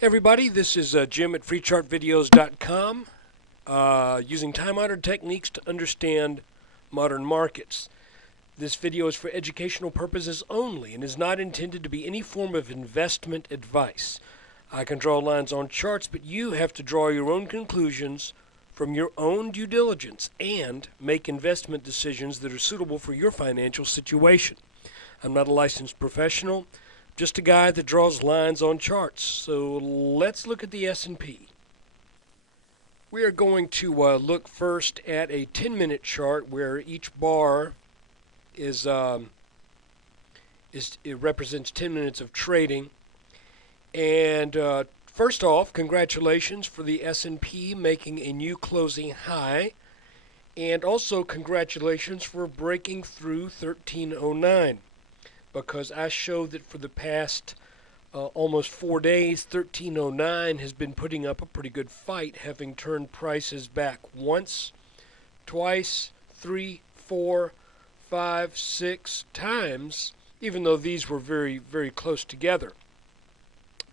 Hey everybody, this is Jim at FreeChartVideos.com, using time-honored techniques to understand modern markets. This video is for educational purposes only and is not intended to be any form of investment advice. I can draw lines on charts, but you have to draw your own conclusions from your own due diligence and make investment decisions that are suitable for your financial situation. I'm not a licensed professional, just a guy that draws lines on charts. So let's look at the S&P. We are going to look first at a 10-minute chart where each bar it represents 10 minutes of trading. And first off, congratulations for the S&P making a new closing high, and also congratulations for breaking through 1309. Because I showed that for the past almost 4 days, 1309 has been putting up a pretty good fight, having turned prices back once, twice, 3, 4, 5, 6 times, even though these were very, very close together.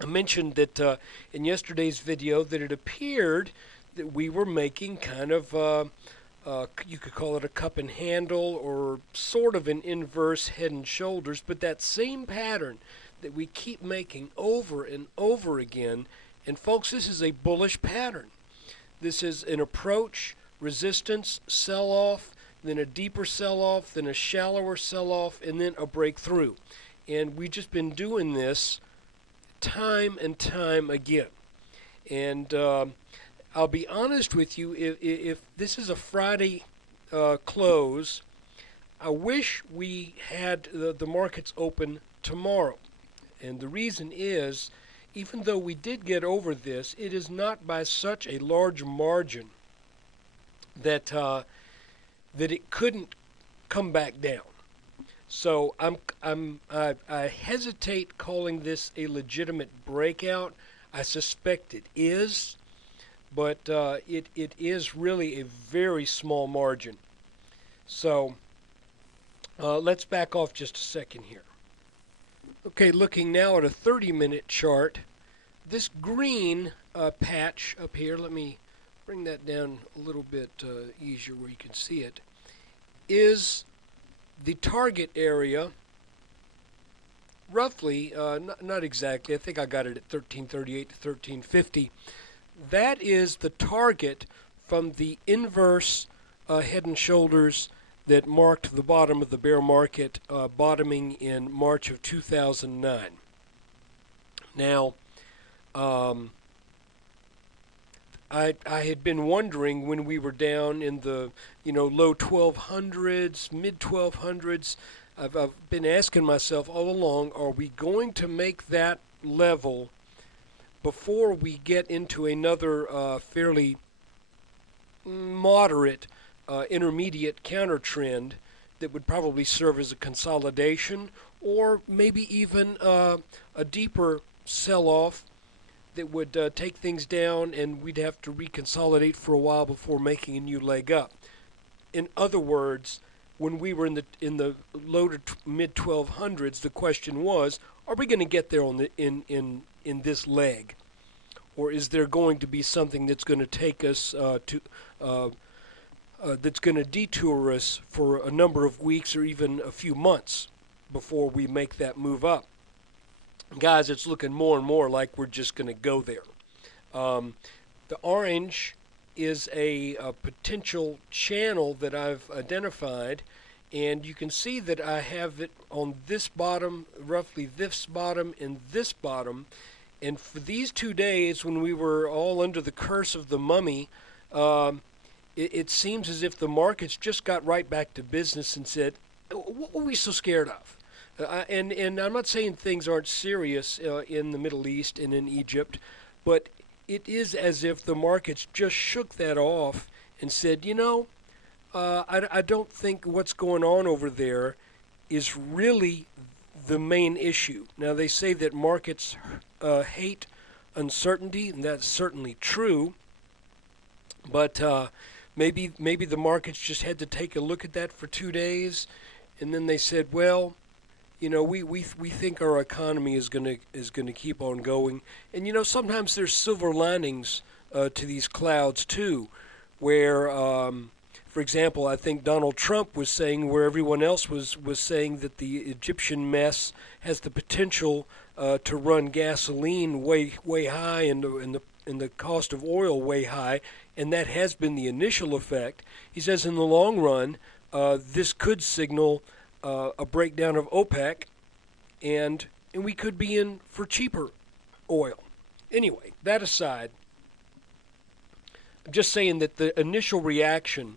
I mentioned that in yesterday's video that it appeared that we were making kind of you could call it a cup and handle or sort of an inverse head and shoulders, but that same pattern that we keep making over and over again. And folks, this is a bullish pattern. This is an approach, resistance, sell-off, then a deeper sell-off, then a shallower sell-off, and then a breakthrough. And we've just been doing this time and time again. And I'll be honest with you, if this is a Friday close, I wish we had the markets open tomorrow. And the reason is, even though we did get over this, it is not by such a large margin that that it couldn't come back down. So I hesitate calling this a legitimate breakout. I suspect it is. But it is really a very small margin. So let's back off just a second here. Okay, looking now at a 30-minute chart, this green patch up here, let me bring that down a little bit easier where you can see it, is the target area, roughly, not exactly, I think I got it at 1338 to 1350. That is the target from the inverse head and shoulders that marked the bottom of the bear market, bottoming in March of 2009. Now, I had been wondering when we were down in the low 1200s, mid 1200s. I've been asking myself all along, are we going to make that level before we get into another fairly moderate intermediate counter trend that would probably serve as a consolidation, or maybe even a deeper sell-off that would take things down and we'd have to reconsolidate for a while before making a new leg up. In other words, when we were in the low to mid 1200s, the question was, are we going to get there on the in this leg, or is there going to be something that's going to take us that's going to detour us for a number of weeks or even a few months before we make that move up? Guys, it's looking more and more like we're just going to go there. The orange is a potential channel that I've identified, and you can see that I have it on this bottom, roughly this bottom and this bottom. And for these 2 days when we were all under the curse of the mummy, it seems as if the markets just got right back to business and said, what were we so scared of? And I'm not saying things aren't serious in the Middle East and in Egypt, but it is as if the markets just shook that off and said, I don't think what's going on over there is really the main issue. Now, they say that markets hate uncertainty, and that's certainly true, but maybe the markets just had to take a look at that for 2 days, and then they said, well, we think our economy is gonna keep on going, and sometimes there's silver linings to these clouds too, where for example, I think Donald Trump was saying where everyone else was saying that the Egyptian mess has the potential to run gasoline way high and the cost of oil way high, and that has been the initial effect. He says in the long run, this could signal a breakdown of OPEC, and we could be in for cheaper oil. Anyway, that aside, I'm just saying that the initial reaction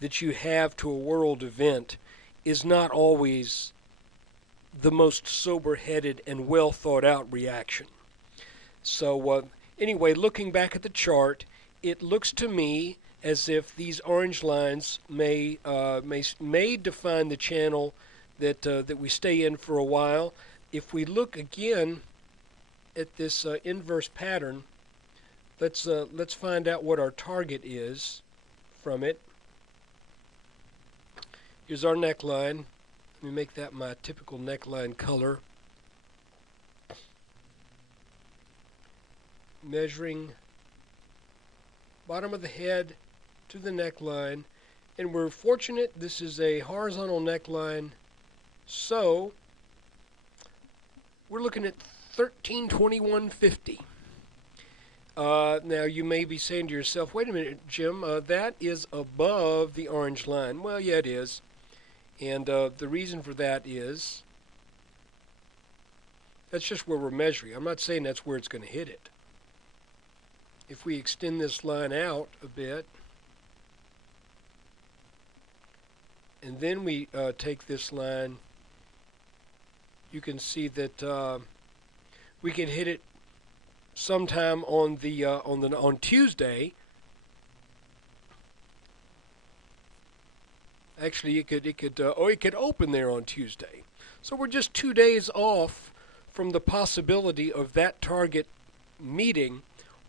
that you have to a world event is not always the most sober-headed and well thought out reaction. So anyway, looking back at the chart, it looks to me as if these orange lines may define the channel that we stay in for a while. If we look again at this inverse pattern, let's find out what our target is from it. Here's our neckline. Let me make that my typical neckline color. Measuring bottom of the head to the neckline, and we're fortunate this is a horizontal neckline, so we're looking at 1321.50. Now you may be saying to yourself, wait a minute, Jim, that is above the orange line. Well, yeah, it is. And the reason for that is that's just where we're measuring. I'm not saying that's where it's going to hit it. If we extend this line out a bit, and then we take this line, you can see that we can hit it sometime on Tuesday. Actually, it could open there on Tuesday. So we're just 2 days off from the possibility of that target meeting,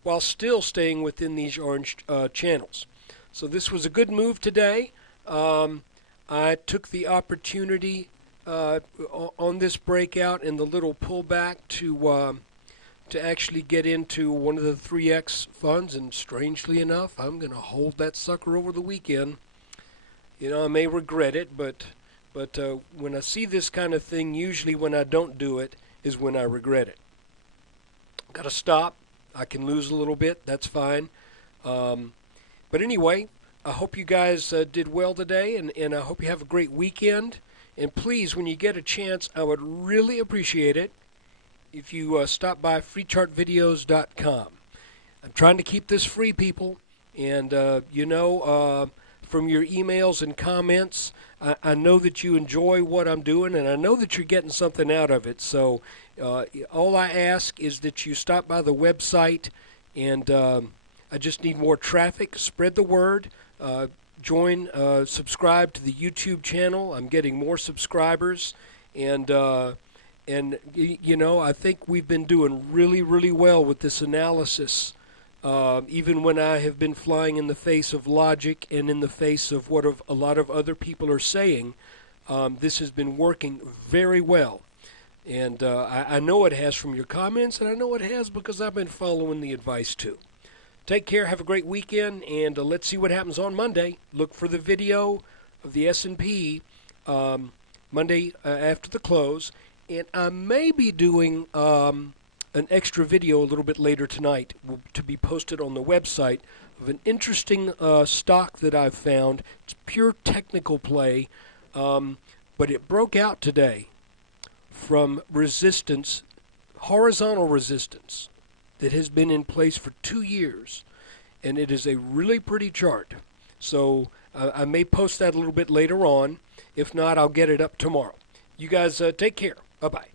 while still staying within these orange channels. So this was a good move today. I took the opportunity on this breakout and the little pullback to actually get into one of the 3X funds, and strangely enough, I'm going to hold that sucker over the weekend. I may regret it, but when I see this kind of thing, usually when I don't do it is when I regret it. Got to stop. I can lose a little bit. That's fine. But anyway, I hope you guys did well today, and I hope you have a great weekend. And please, when you get a chance, I would really appreciate it if you stop by freechartvideos.com. I'm trying to keep this free, people. And, from your emails and comments, I know that you enjoy what I'm doing, and I know that you're getting something out of it. So all I ask is that you stop by the website, and I just need more traffic. Spread the word. Subscribe to the YouTube channel. I'm getting more subscribers, and I think we've been doing really, really well with this analysis. Even when I have been flying in the face of logic and in the face of what a lot of other people are saying, this has been working very well. And I know it has from your comments, and I know it has because I've been following the advice too. Take care, have a great weekend, and let's see what happens on Monday. Look for the video of the S&P Monday after the close, and I may be doing an extra video a little bit later tonight to be posted on the website of an interesting stock that I've found. It's pure technical play, but it broke out today from resistance, horizontal resistance, that has been in place for 2 years, and it is a really pretty chart. So I may post that a little bit later on. If not, I'll get it up tomorrow. You guys take care. Bye-bye.